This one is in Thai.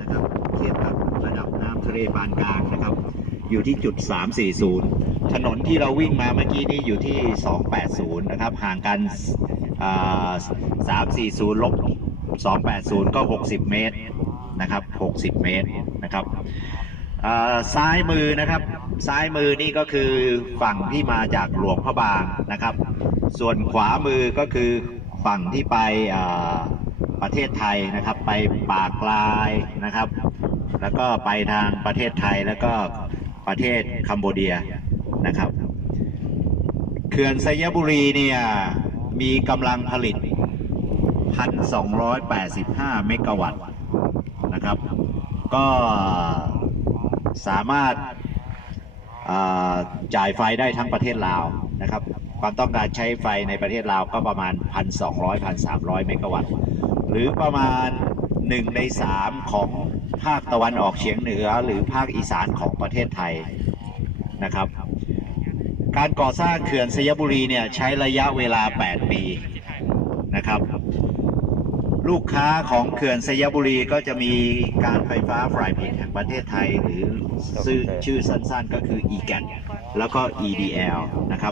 นะครับเทียบกับระดับน้ำทะเลปานกลางนะครับ อยู่ที่จุด 340 ถนนที่เราวิ่งมาเมื่อกี้นี้อยู่ที่ 280 นะครับ ห่างกันอ่า340ลบ280 ก็ 60 เมตรนะครับ 60 เมตรนะครับอ่าซ้ายมือนะครับ ซ้ายมือนี่ก็คือฝั่งที่มาจากหลวงพระบางนะครับ ส่วนขวามือก็คือฝั่งที่ไปอ่า ประเทศไทยนะครับ ไปปากลายนะครับ แล้วก็ไปทางประเทศไทยแล้วก็ประเทศคัมโบเดียนะครับเขื่อนไซยบุรีเนี่ยมีกำลังผลิต 1,285 เมกะวัตต์นะครับ ก็สามารถาจ่ายไฟได้ทั้งประเทศลาวนะครับ ความต้องการใช้ไฟในประเทศลาวก็ประมาณ 1,200-1,300 เมกะวัตต์ หรือประมาณ1ใน3ของภาคตะวันออกเฉียงเหนือ หรือภาคอีสานของประเทศไทยนะครับ การก่อสร้างเขื่อนสยบุรีเนี่ยใช้ระยะเวลา 8 ปีนะครับ ลูกค้าของเขื่อนสยบุรีก็จะมีการไฟฟ้าฝ่ายผลิตแห่งประเทศไทย หรืออชื่อสั้นๆก็คือ e g a t แล้วก็ EDL นะครับ